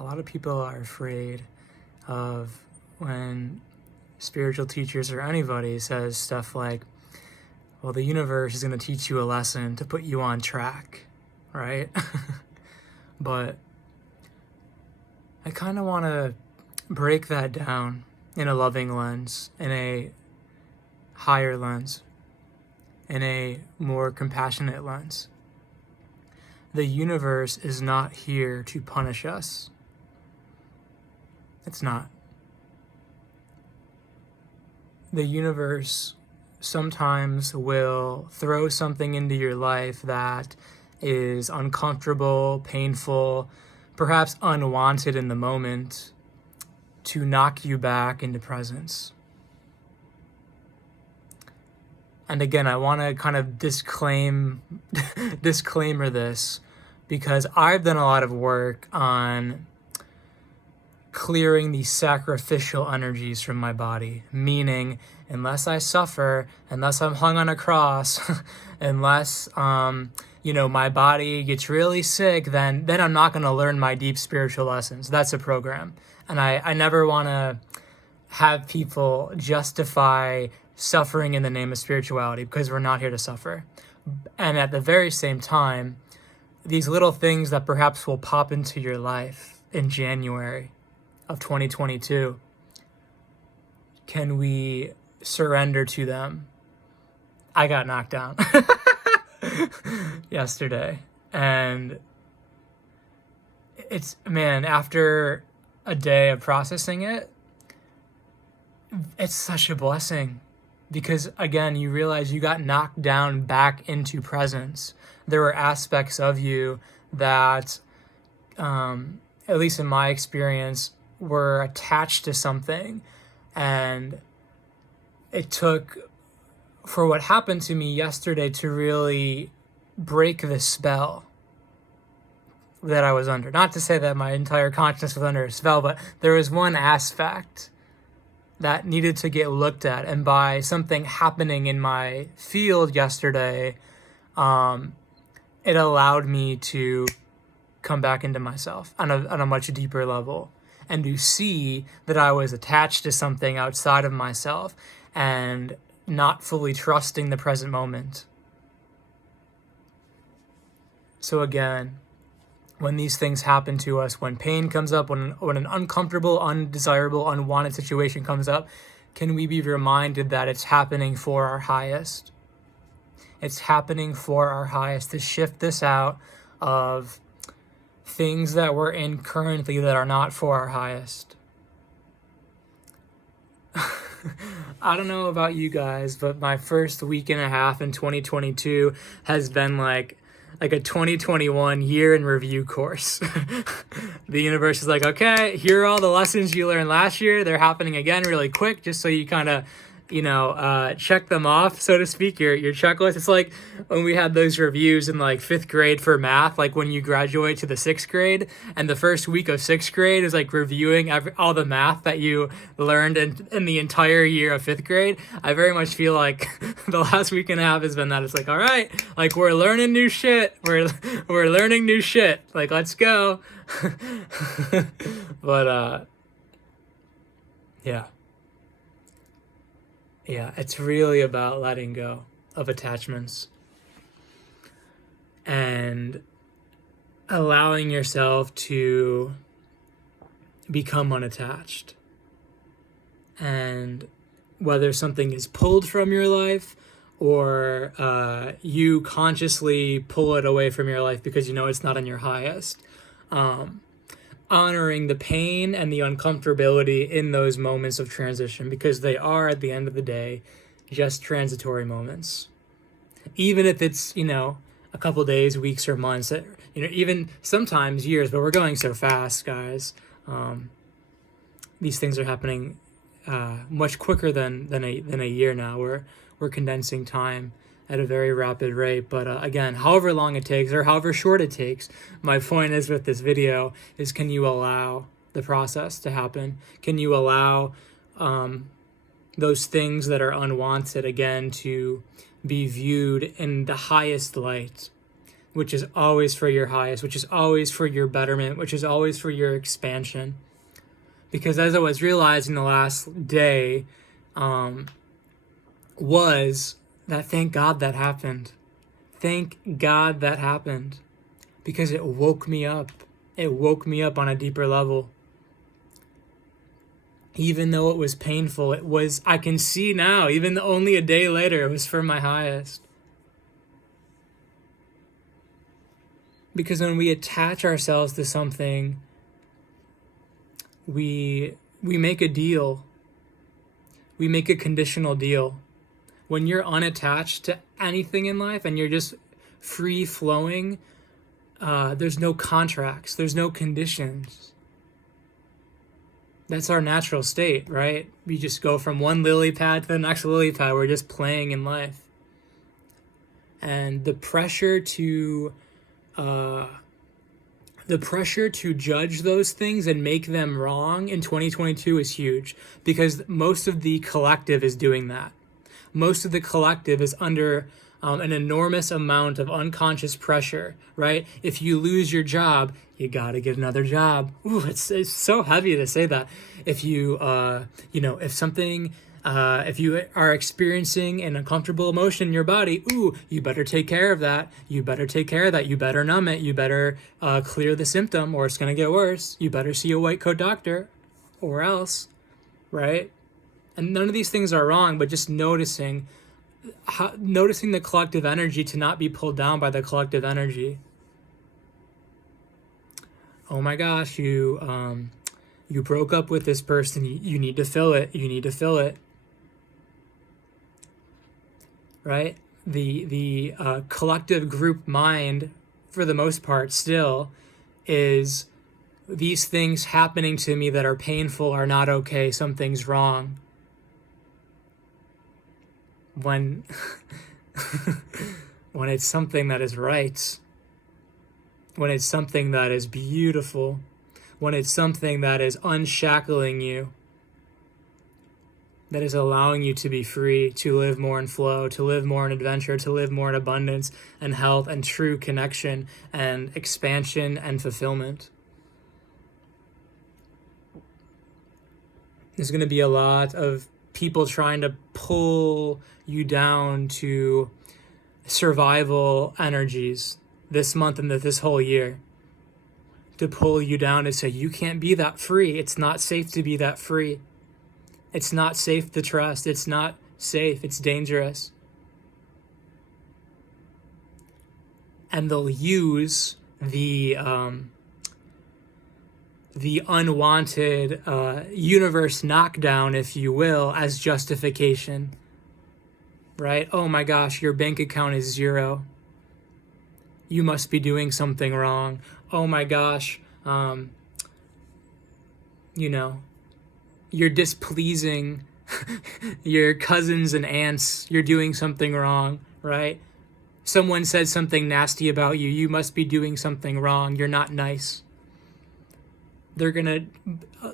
A lot of people are afraid of when spiritual teachers or anybody says stuff like, well, the universe is going to teach you a lesson to put you on track, right? But I kind of want to break that down in a loving lens, in a higher lens, in a more compassionate lens. The universe is not here to punish us. It's not. The universe sometimes will throw something into your life that is uncomfortable, painful, perhaps unwanted in the moment, to knock you back into presence. And again, I want to kind of disclaimer this, because I've done a lot of work on clearing the sacrificial energies from my body, meaning unless I suffer, unless I'm hung on a cross, unless my body gets really sick, then I'm not going to learn my deep spiritual lessons. That's a program. And I never want to have people justify suffering in the name of spirituality, because we're not here to suffer. And at the very same time, these little things that perhaps will pop into your life in January of 2022, can we surrender to them? I got knocked down yesterday, and after a day of processing it, it's such a blessing, because again, you realize you got knocked down back into presence. There were aspects of you that, at least in my experience, were attached to something, and it took for what happened to me yesterday to really break the spell that I was under. Not to say that my entire consciousness was under a spell, but there was one aspect that needed to get looked at, and by something happening in my field yesterday, it allowed me to come back into myself on a much deeper level, and to see that I was attached to something outside of myself and not fully trusting the present moment. So again, when these things happen to us, when pain comes up, when an uncomfortable, undesirable, unwanted situation comes up, can we be reminded that it's happening for our highest? It's happening for our highest, to shift this out of things that we're in currently that are not for our highest. I don't know about you guys, but my first week and a half in 2022 has been like a 2021 year in review course. The universe is like, okay, here are all the lessons you learned last year. They're happening again really quick, just so you kind of check them off, so to speak, your checklist. It's like when we had those reviews in like 5th grade for math, like when you graduate to the 6th grade, and the first week of 6th grade is like reviewing all the math that you learned in the entire year of 5th grade. I very much feel like the last week and a half has been that. It's like, all right, like we're learning new shit. We're learning new shit. Like, let's go. But yeah, it's really about letting go of attachments and allowing yourself to become unattached. And whether something is pulled from your life or you consciously pull it away from your life because you know it's not on your highest, honoring the pain and the uncomfortability in those moments of transition, because they are, at the end of the day, just transitory moments. Even if it's, a couple days, weeks, or months, even sometimes years, but we're going so fast, guys. These things are happening much quicker than a year now. We're condensing time at a very rapid rate. But again, however long it takes or however short it takes, my point is with this video is, can you allow the process to happen? Can you allow those things that are unwanted, again, to be viewed in the highest light, which is always for your highest, which is always for your betterment, which is always for your expansion. Because as I was realizing the last day, was that thank God that happened. Thank God that happened. Because it woke me up. It woke me up on a deeper level. Even though it was painful, I can see now, even though only a day later, it was for my highest. Because when we attach ourselves to something, we make a deal. We make a conditional deal. When you're unattached to anything in life and you're just free flowing, there's no contracts, there's no conditions. That's our natural state, right? We just go from one lily pad to the next lily pad. We're just playing in life. And the pressure to judge those things and make them wrong in 2022 is huge, because most of the collective is doing that. Most of the collective is under an enormous amount of unconscious pressure, right? If you lose your job, you got to get another job. Ooh, it's so heavy to say that. If you, if you are experiencing an uncomfortable emotion in your body, ooh, you better take care of that. You better take care of that. You better numb it. You better clear the symptom, or it's going to get worse. You better see a white coat doctor or else, right? And none of these things are wrong, but just noticing the collective energy to not be pulled down by the collective energy. Oh my gosh, you broke up with this person. You need to fill it. You need to fill it. Right? The collective group mind, for the most part, still is these things happening to me that are painful are not okay. Something's wrong. When it's something that is right, when it's something that is beautiful, when it's something that is unshackling you, that is allowing you to be free, to live more in flow, to live more in adventure, to live more in abundance and health and true connection and expansion and fulfillment. There's going to be a lot of people trying to pull you down to survival energies this month and this whole year, to pull you down and say, you can't be that free. It's not safe to be that free. It's not safe to trust. It's not safe. It's dangerous. And they'll use the unwanted universe knockdown, if you will, as justification. Right? Oh my gosh, your bank account is 0. You must be doing something wrong. Oh my gosh, you're displeasing your cousins and aunts. You're doing something wrong, right? Someone said something nasty about you. You must be doing something wrong. You're not nice.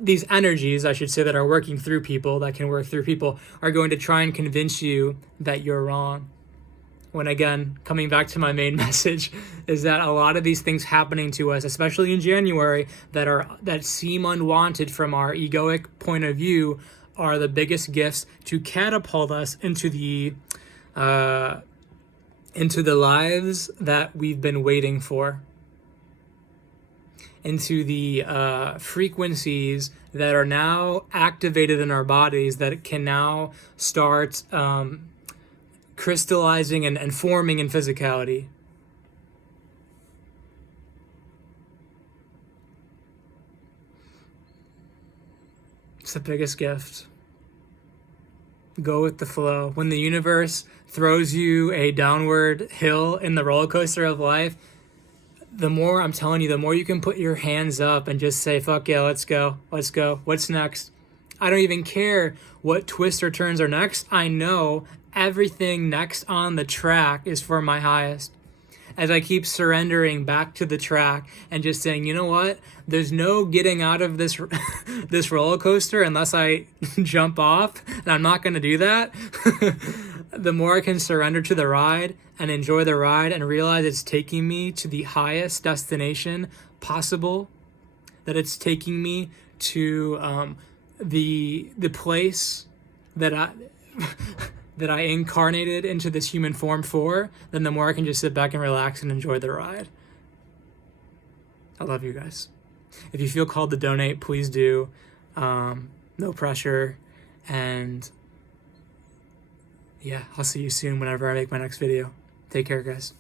These energies, I should say, that are working through people, that can work through people, are going to try and convince you that you're wrong. When, again, coming back to my main message, is that a lot of these things happening to us, especially in January, that seem unwanted from our egoic point of view, are the biggest gifts to catapult us into the lives that we've been waiting for, into the frequencies that are now activated in our bodies, that can now start crystallizing and forming in physicality. It's the biggest gift. Go with the flow. When the universe throws you a downward hill in the roller coaster of life, the more, I'm telling you, the more you can put your hands up and just say, fuck yeah, let's go. What's next? I don't even care what twists or turns are next. I know everything next on the track is for my highest. As I keep surrendering back to the track and just saying, you know what? There's no getting out of this this roller coaster unless I jump off, and I'm not going to do that. the more I can surrender to the ride and enjoy the ride and realize it's taking me to the highest destination possible, that it's taking me to the place that I that I incarnated into this human form for, then the more I can just sit back and relax and enjoy the ride. I love you guys. If you feel called to donate, please do. No pressure. And yeah, I'll see you soon whenever I make my next video. Take care, guys.